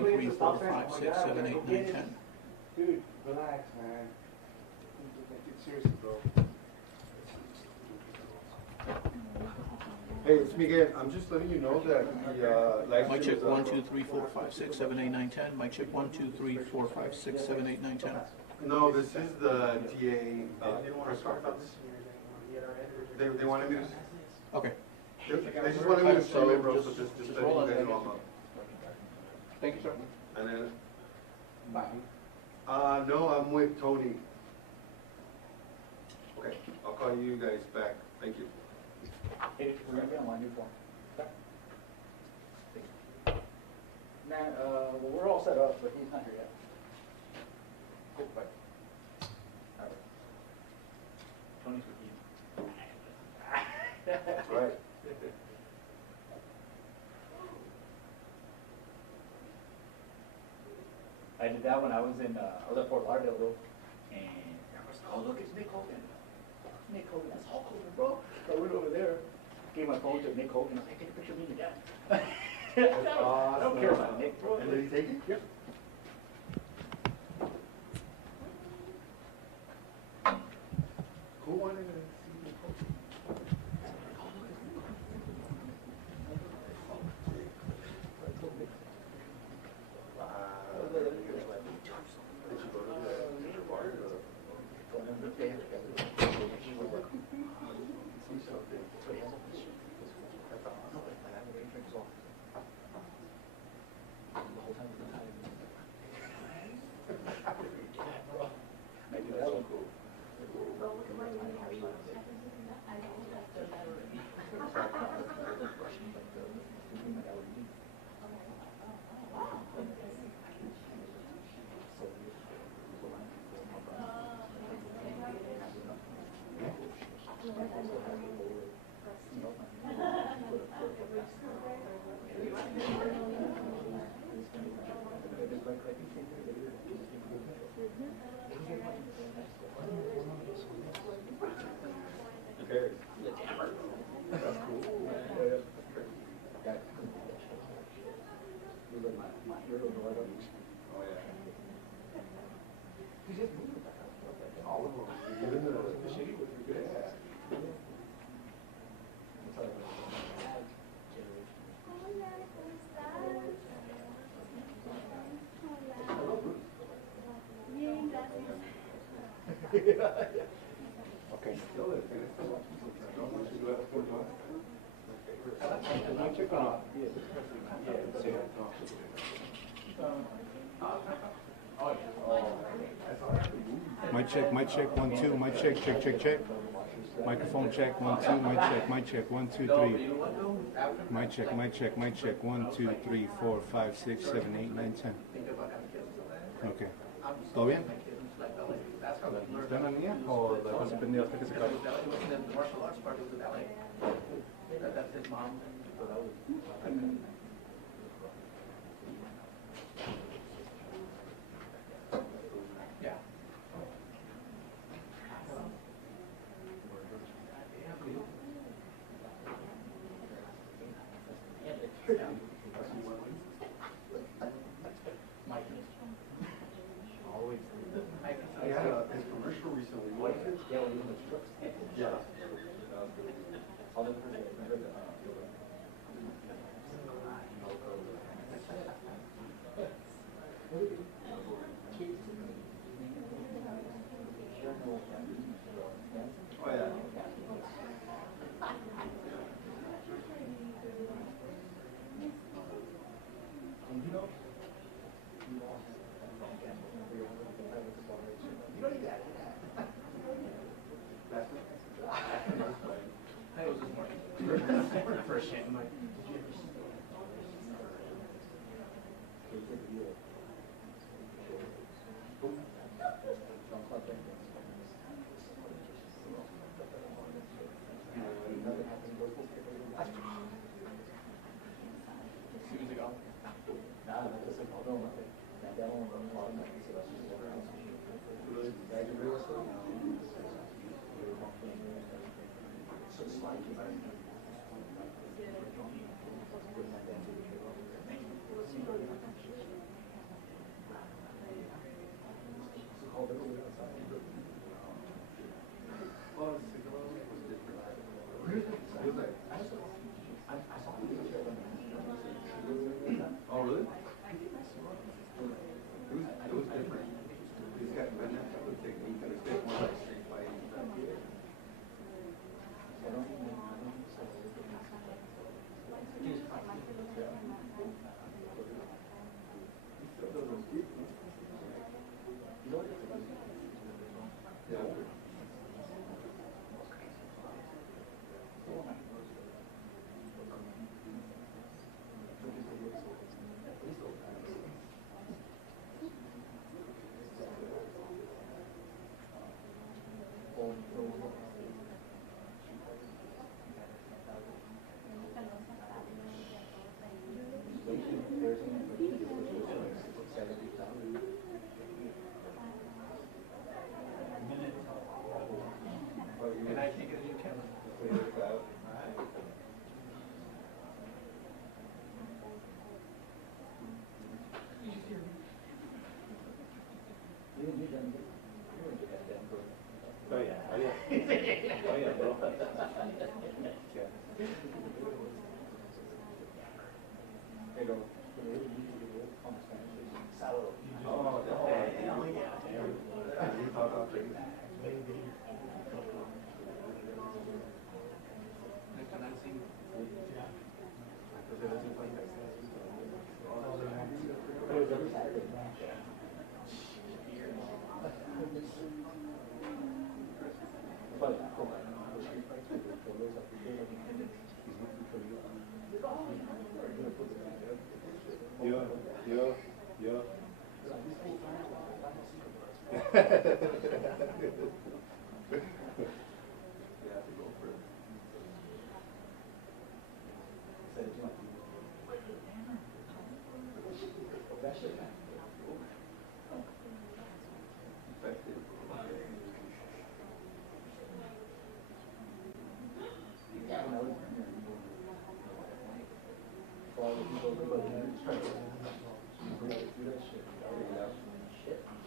3, 4, 5, 6, 7, 8, 9, 10. Dude, relax, man. Take it seriously, bro. Hey, it's Miguel. I'm just letting you know that the live Mic stream check is 1, 2, 3, 4, 5, 6, 7, 8, 9, 10. Mic check 1, 2, 3, 4, 5, 6, 7, 8, 9, 10. No, this is the TA press conference. They wanted me to. Okay. They just wanted me to show it, bro. So just letting you guys know I'm up. Thank you, sir. And then. No, I'm with Tony. Okay, I'll call you guys back. Thank you. Hey, we're gonna be on line before. Man, well, we're all set up, but he's not here yet. Cool, bye. All right. Tony's with you. That's right. I did that when I was at Fort Lauderdale, though, and I was, oh, look, it's Nick Hogan. Nick Hogan, that's Hulk Hogan, bro. So I went over there, gave my phone to Nick Hogan, I was like, hey, take a picture of me and your dad. I don't care about Nick, bro. And did he take it? Yep. Who wanted to see Nick Hogan? Okay. That's cool. Oh, yeah. All of them. Even the shitty ones were good. Yeah. Okay. Mic check 1, 2. Mic check. Microphone check 1, 2. Mic check 1, 2, 3. Mic check 1, 2, 3, 4, 5, 6, 7, 8, 9, 10. Okay. ¿Todo bien? ¿Está en la mía o la vas a prender hasta que se acabe? I had this commercial recently. What is it? Yeah. Oh, yeah. You don't need that. That was this morning. First shit. I'm like, And I can't get a new camera. Oh, yeah. Oh, yeah. Oh, yeah, bro. Yeah. Oh, definitely. You thought about it. Yo.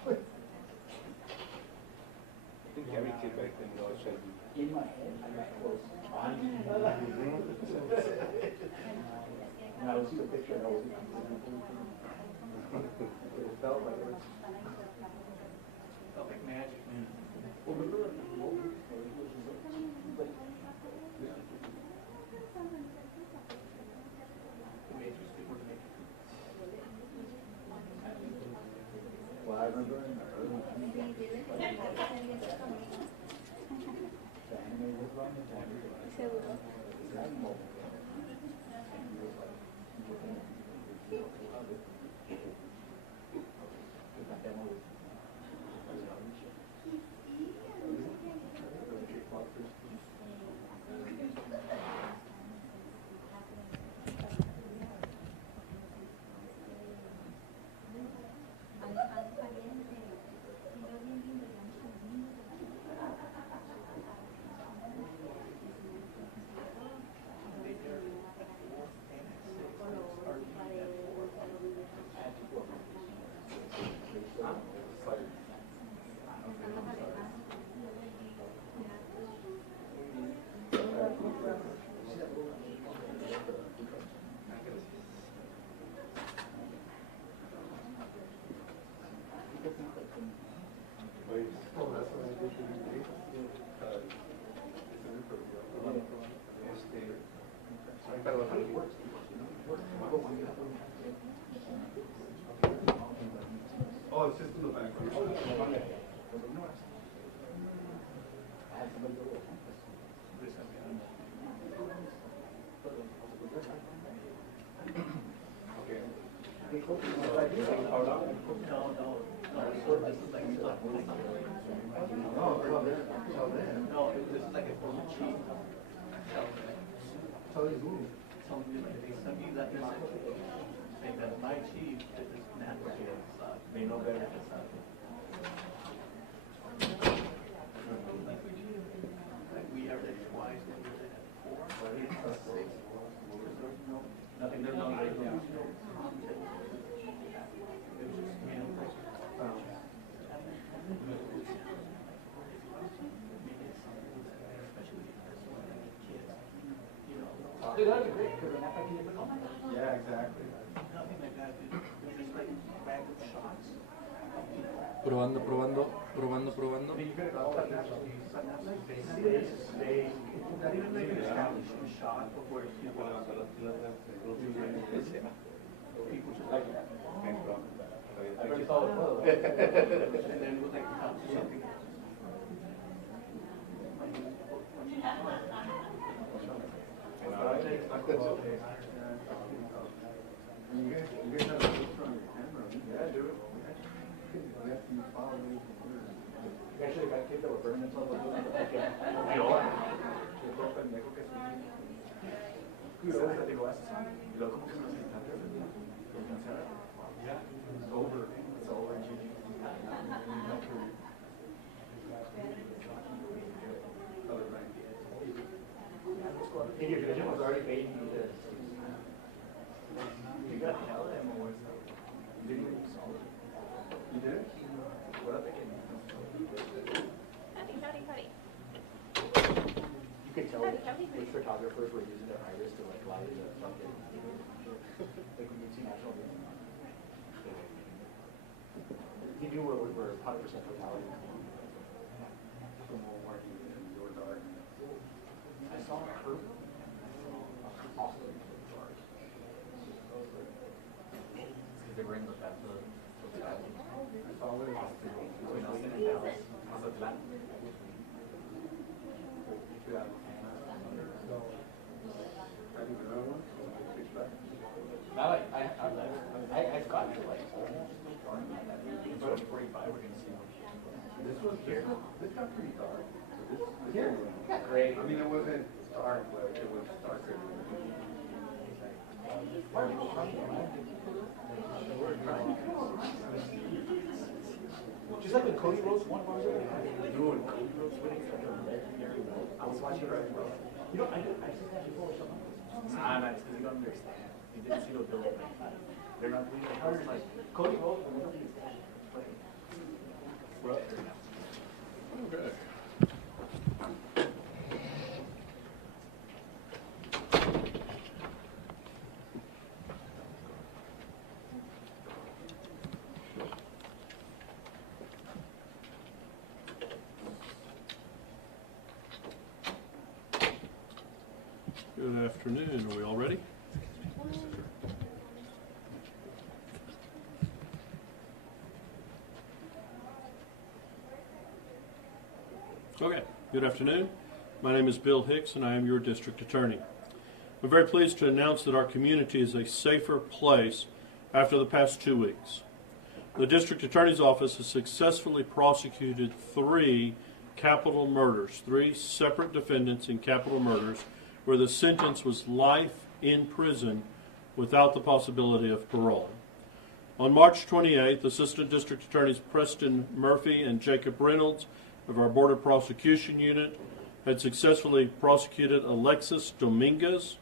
I think every kid back then knows should be. In my head, I got close. And I would see the picture and I was it felt like it was Felt like magic, man. well, remember, well, I remember in the early the anime was on the time. Oh, it's just in the background. No, this is like a full cheap. So he's moving. Some you that this like that my chief that this network is they know better than this. Like we average twice, when we did it four, six. Nothing, there's no breakdown. Dude, that'd be great, because then after I can get the comment. Yeah, exactly. Nothing like that, dude. They're just like bag of shots. Probando. I mean, you could have not even like an established shot of where people just like that. I already saw it. And then it was like something. You guys have a picture on your camera. Yeah, do it. Actually, got kids that were burning themselves with it. Yeah, it's over. It's over, Jimmy. I think your vision was already fading to this. You got to tell them or you didn't even solve it. You did? What up again? Howdy. You can tell which photographers were using their iris to like lie to the fucking like when you see national news. You knew where we were 100% totality. From Walmart, you were dark. I saw a curve. Also, dark. Because they were in the totality. I saw it between Austin and Dallas. Mazatlán. Now I've gotten to like 45, we're going to see. This got pretty dark. Here, got great. I mean, it wasn't dark, but it was darker. Just like when Cody Rhodes won one of ours. Dude, Cody Rhodes winning like a legendary moment. I was watching it right now. You know, I see that before or something. Nah, it's because you don't understand. You didn't see the building like that. They're not doing it. Like, Cody Rhodes, I don't understand. Bro. Okay. Good afternoon. Are we all ready? Okay. Good afternoon. My name is Bill Hicks, and I am your district attorney. I'm very pleased to announce that our community is a safer place after the past 2 weeks. The district attorney's office has successfully prosecuted 3 capital murders, 3 separate defendants in capital murders, where the sentence was life in prison without the possibility of parole. On March 28th, Assistant District Attorneys Preston Murphy and Jacob Reynolds of our Board of Prosecution Unit had successfully prosecuted Alexis Dominguez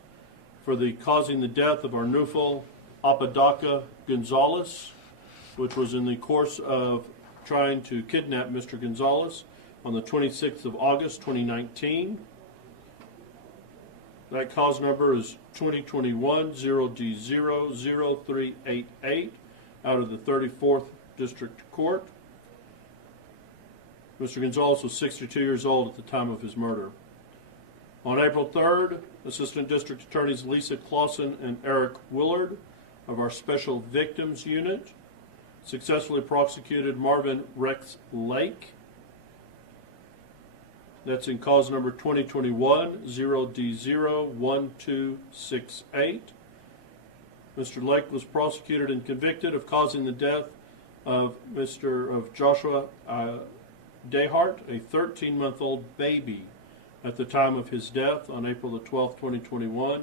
for the causing the death of Arnulfo Apodaca Gonzalez, which was in the course of trying to kidnap Mr. Gonzalez on the 26th of August, 2019. That cause number is 2021-0D00388 out of the 34th District Court. Mr. Gonzalez was 62 years old at the time of his murder. On April 3rd, Assistant District Attorneys Lisa Clausen and Eric Willard of our Special Victims Unit successfully prosecuted Marvin Rex Lake. That's in cause number 2021-0D01268. Mr. Lake was prosecuted and convicted of causing the death of Joshua Dehart, a 13-month-old baby, at the time of his death on April the 12th, 2021.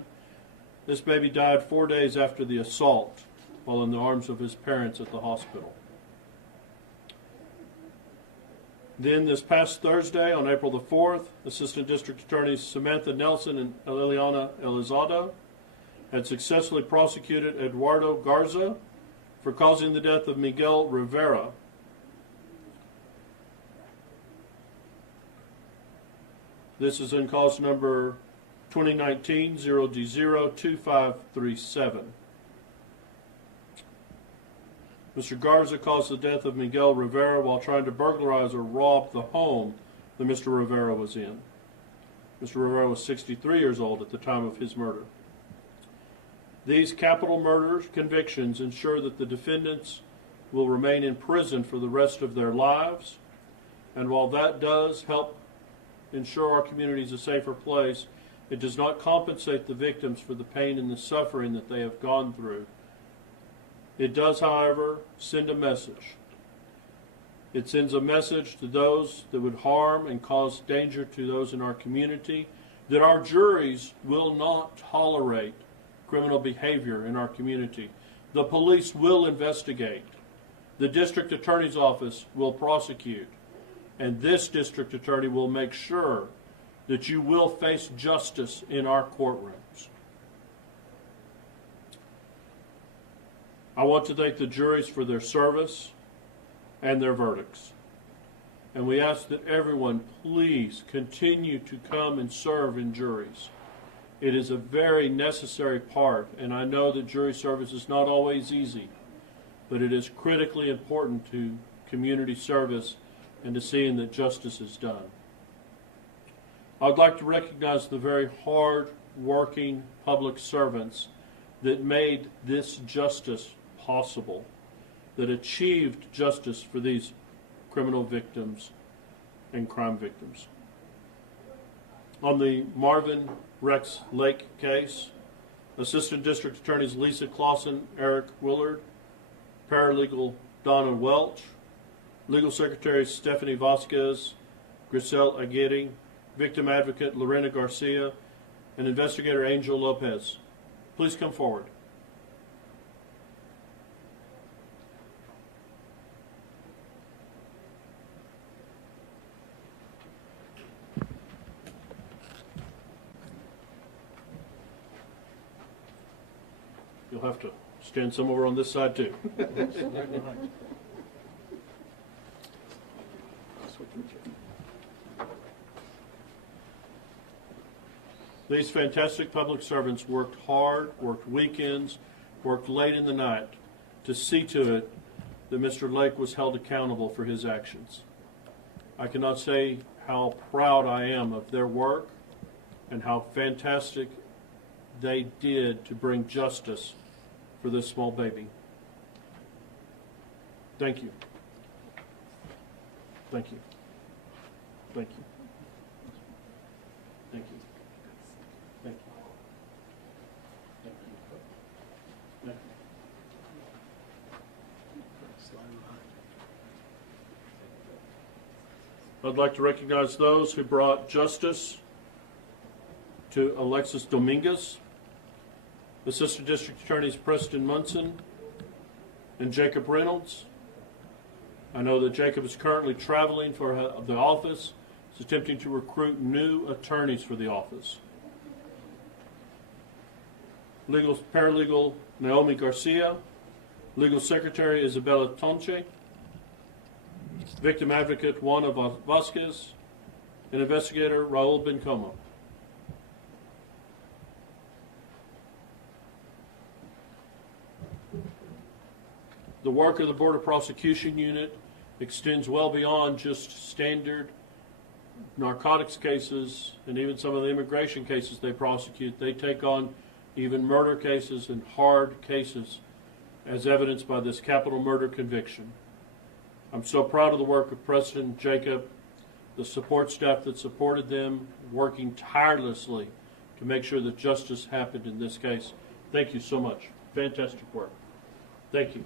This baby died 4 days after the assault while in the arms of his parents at the hospital. Then this past Thursday, on April the 4th, Assistant District Attorneys Samantha Nelson and Liliana Elizada had successfully prosecuted Eduardo Garza for causing the death of Miguel Rivera. This is in cause number 2019-0D02537. Mr. Garza caused the death of Miguel Rivera while trying to burglarize or rob the home that Mr. Rivera was in. Mr. Rivera was 63 years old at the time of his murder. These capital murder convictions ensure that the defendants will remain in prison for the rest of their lives, and while that does help ensure our community is a safer place, it does not compensate the victims for the pain and the suffering that they have gone through. It does, however, send a message. It sends a message to those that would harm and cause danger to those in our community that our juries will not tolerate criminal behavior in our community. The police will investigate. The district attorney's office will prosecute. And this district attorney will make sure that you will face justice in our courtrooms. I want to thank the juries for their service and their verdicts. And we ask that everyone please continue to come and serve in juries. It is a very necessary part, and I know that jury service is not always easy, but it is critically important to community service and to seeing that justice is done. I'd like to recognize the very hard-working public servants that made this justice possible, that achieved justice for these criminal victims and crime victims. On the Marvin Rex Lake case, Assistant District Attorneys Lisa Clausen, Eric Willard, Paralegal Donna Welch, Legal Secretary Stephanie Vasquez, Grisel Aguirre, Victim Advocate Lorena Garcia, and Investigator Angel Lopez. Please come forward. You'll have to stand somewhere on this side too. These fantastic public servants worked hard, worked weekends, worked late in the night to see to it that Mr. Lake was held accountable for his actions. I cannot say how proud I am of their work and how fantastic they did to bring justice for this small baby. Thank you. Thank you. Thank you. Thank you. Thank you. Thank you. Thank you. I'd like to recognize those who brought justice to Alexis Dominguez, Assistant District Attorneys Preston Munson and Jacob Reynolds. I know that Jacob is currently traveling for the office. He's attempting to recruit new attorneys for the office. Paralegal Naomi Garcia, Legal Secretary Isabella Tonche, Victim Advocate Juana Vasquez, and Investigator Raul Bencomo. The work of the Board of Prosecution Unit extends well beyond just standard narcotics cases and even some of the immigration cases they prosecute. They take on even murder cases and hard cases, as evidenced by this capital murder conviction. I'm so proud of the work of Preston, Jacob, the support staff that supported them, working tirelessly to make sure that justice happened in this case. Thank you so much. Fantastic work. Thank you.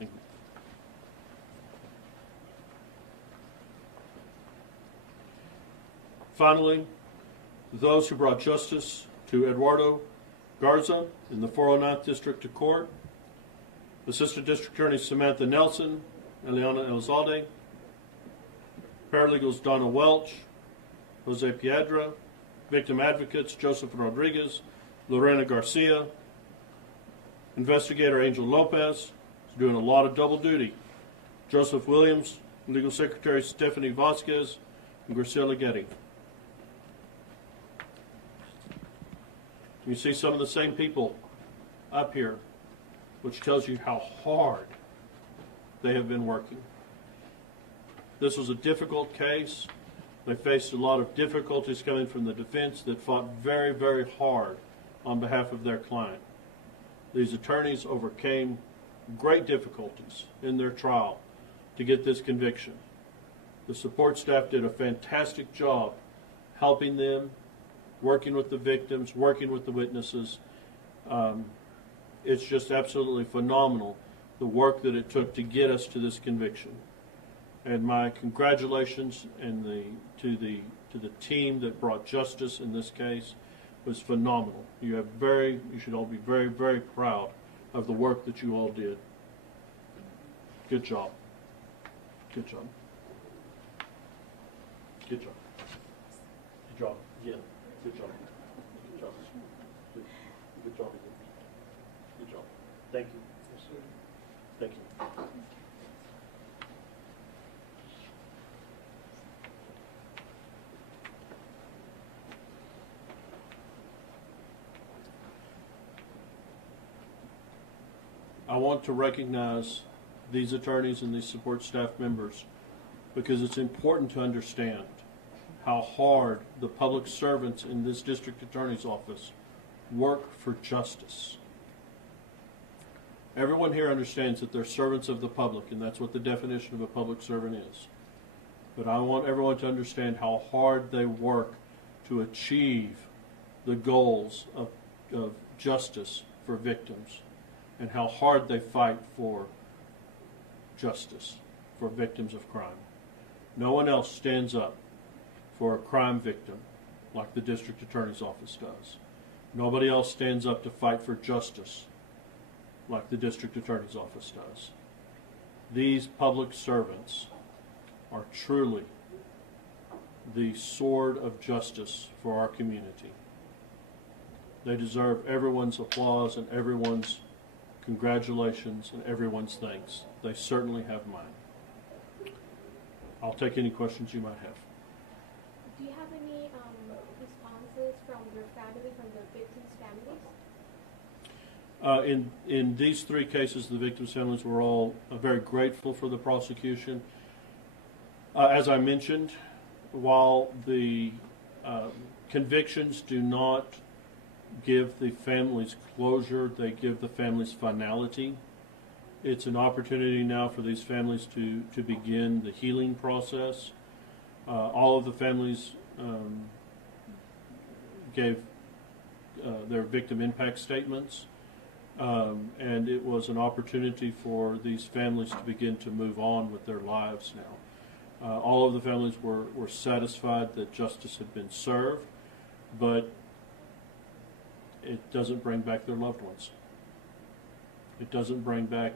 Thank you. Finally, those who brought justice to Eduardo Garza in the 409th District of Court, Assistant District Attorney Samantha Nelson, Eliana Elzalde, Paralegals Donna Welch, Jose Piedra, Victim Advocates Joseph Rodriguez, Lorena Garcia, Investigator Angel Lopez, who's doing a lot of double duty, Joseph Williams, Legal Secretary Stephanie Vasquez, and Grisel Aguirre. You see some of the same people up here, which tells you how hard they have been working. This was a difficult case. They faced a lot of difficulties coming from the defense that fought very, very hard on behalf of their client. These attorneys overcame great difficulties in their trial to get this conviction. The support staff did a fantastic job helping them, working with the victims, working with the witnesses. It's just absolutely phenomenal, the work that it took to get us to this conviction. And my congratulations to the team that brought justice in this case. was phenomenal. You should all be very, very proud of the work that you all did. Good job. Good job. Good job. Good job. Yeah. Good job. Good job. Good job. Good job. Thank you. Yes, sir. Thank you. I want to recognize these attorneys and these support staff members because it's important to understand how hard the public servants in this district attorney's office work for justice. Everyone here understands that they're servants of the public, and that's what the definition of a public servant is. But I want everyone to understand how hard they work to achieve the goals of justice for victims, and how hard they fight for justice for victims of crime. No one else stands up for a crime victim like the district attorney's office does. Nobody else stands up to fight for justice like the district attorney's office does. These public servants are truly the sword of justice for our community. They deserve everyone's applause and everyone's congratulations and everyone's thanks. They certainly have mine. I'll take any questions you might have. Do you have any responses from their family, from the victims' families? In these three cases, the victims' families were all very grateful for the prosecution. As I mentioned, while the convictions do not give the families closure, they give the families finality. It's an opportunity now for these families to begin the healing process. All of the families gave their victim impact statements, and it was an opportunity for these families to begin to move on with their lives now. All of the families were satisfied that justice had been served, but it doesn't bring back their loved ones. It doesn't bring back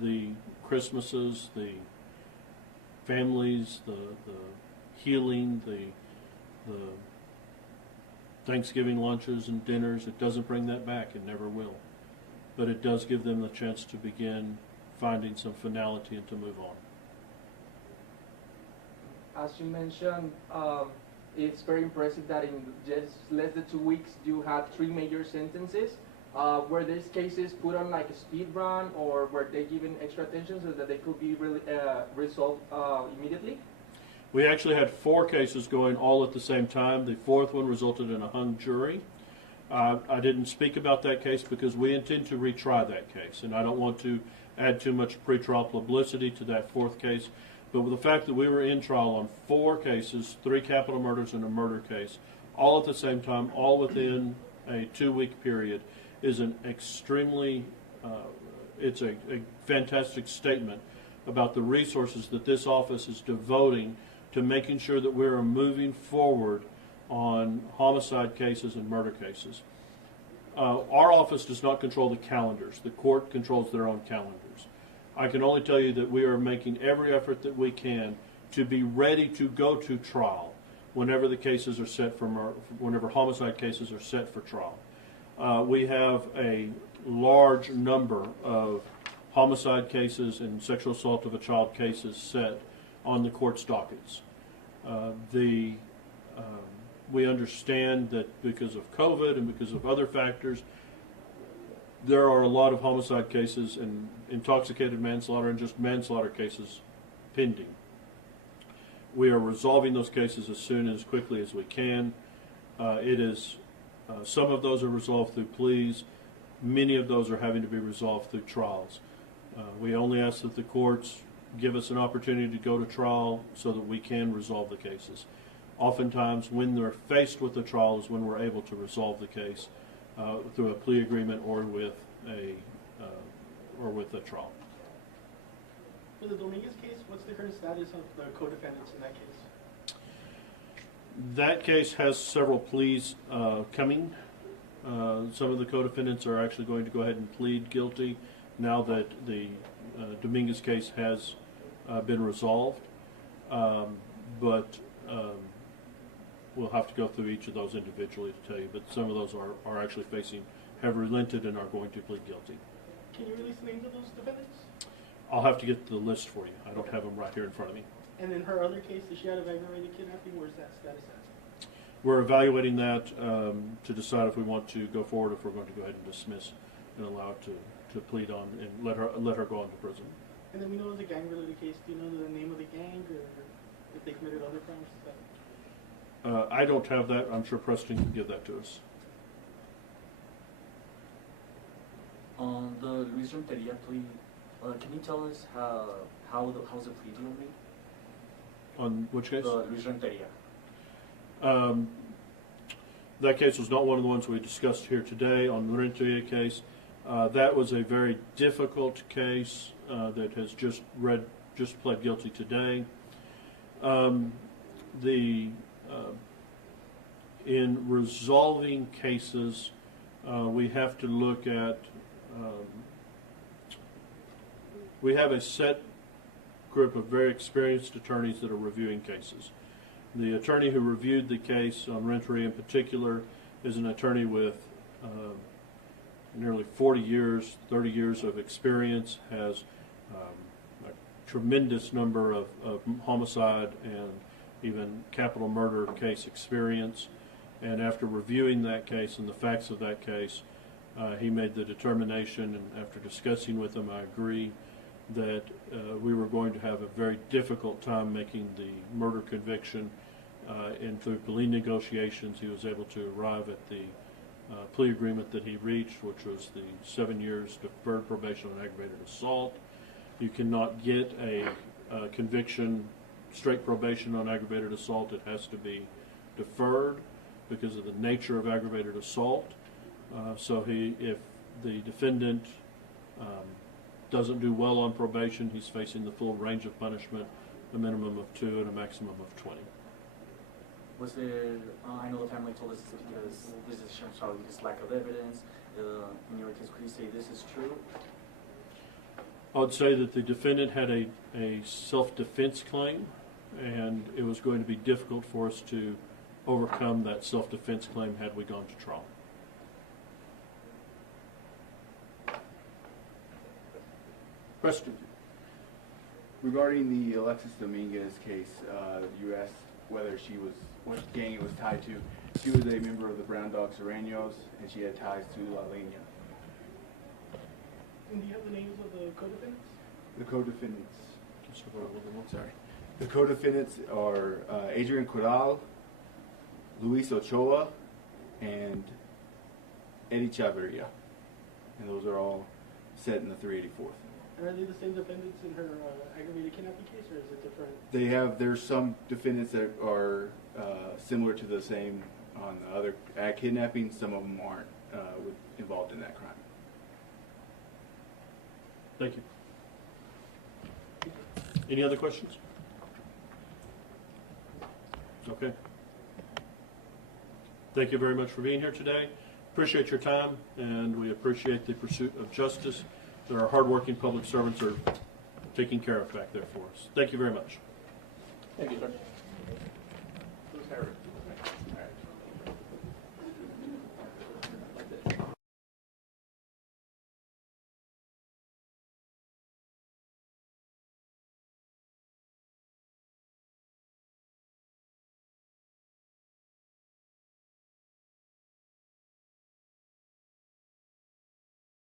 the Christmases, the families, the healing, the Thanksgiving lunches and dinners. It doesn't bring that back. It never will. But it does give them the chance to begin finding some finality and to move on. As you mentioned, it's very impressive that in just less than 2 weeks you had 3 major sentences. Were these cases put on like a speed run, or were they given extra attention so that they could be really resolved immediately? We actually had 4 cases going all at the same time. The 4th one resulted in a hung jury. I didn't speak about that case because we intend to retry that case, and I don't want to add too much pretrial publicity to that 4th case. But with the fact that we were in trial on 4 cases, 3 capital murders and a murder case, all at the same time, all within a 2-week period, is an extremely, it's a fantastic statement about the resources that this office is devoting to making sure that we're moving forward on homicide cases and murder cases. Our office does not control the calendars. The court controls their own calendars. I can only tell you that we are making every effort that we can to be ready to go to trial whenever the cases are set for whenever homicide cases are set for trial. We have a large number of homicide cases and sexual assault of a child cases set on the court's dockets. We understand that because of COVID and because of other factors, there are a lot of homicide cases and intoxicated manslaughter and just manslaughter cases pending. We are resolving those cases as quickly as we can. Some of those are resolved through pleas. Many of those are having to be resolved through trials. We only ask that the courts give us an opportunity to go to trial so that we can resolve the cases. Oftentimes, when they're faced with the trial is when we're able to resolve the case through a plea agreement or with a trial. For the Dominguez case, what's the current status of the co-defendants in that case? That case has several pleas coming. Some of the co-defendants are actually going to go ahead and plead guilty now that the Dominguez case has been resolved. But we'll have to go through each of those individually to tell you. But some of those are actually have relented and are going to plead guilty. Can you release the names of those defendants? I'll have to get the list for you. I don't have them right here in front of me. And in her other case, does she have aggravated kidnapping? Where's that status at? We're evaluating that to decide if we want to go forward, if we're going to go ahead and dismiss and allow it to plead on and let her go on to prison. And then we know it was a gang-related case. Do you know the name of the gang or if they committed other crimes? I don't have that. I'm sure Preston can give that to us. On the Luis Renteria plea, can you tell us how's the plea deal made? On which case? The Luis Renteria. That case was not one of the ones we discussed here today. On the Renteria case, that was a very difficult case that has just pled guilty today. In resolving cases, we have to look at. We have a set group of very experienced attorneys that are reviewing cases. The attorney who reviewed the case on Renteria in particular is an attorney with nearly 40 years, 30 years of experience, has a tremendous number of homicide and even capital murder case experience. And after reviewing that case and the facts of that case, he made the determination, and after discussing with him, I agree that we were going to have a very difficult time making the murder conviction, and through plea negotiations he was able to arrive at the plea agreement that he reached, which was the 7 years deferred probation on aggravated assault. You cannot get a conviction, straight probation on aggravated assault. It has to be deferred because of the nature of aggravated assault. So if the defendant doesn't do well on probation, he's facing the full range of punishment, a minimum of 2 and a maximum of 20. Was there, I know the family told us because this is showing this lack of evidence. In your case, could you say this is true? I would say that the defendant had a self-defense claim, and it was going to be difficult for us to overcome that self-defense claim had we gone to trial. Preston. Regarding the Alexis Dominguez case, you asked whether what gang it was tied to. She was a member of the Brown Dog Serranos, and she had ties to La Leña. And do you have the names of the co-defendants? The co-defendants. Sorry. The co-defendants are Adrian Corral, Luis Ochoa, and Eddie Chavarria. And those are all set in the 384th. And are they the same defendants in her aggravated kidnapping case, or is it different? There's some defendants that are similar to the same on the other kidnapping. Some of them aren't involved in that crime. Thank you. Any other questions? Okay. Thank you very much for being here today. Appreciate your time, and we appreciate the pursuit of justice that our hardworking public servants are taking care of back there for us. Thank you very much. Thank you, sir.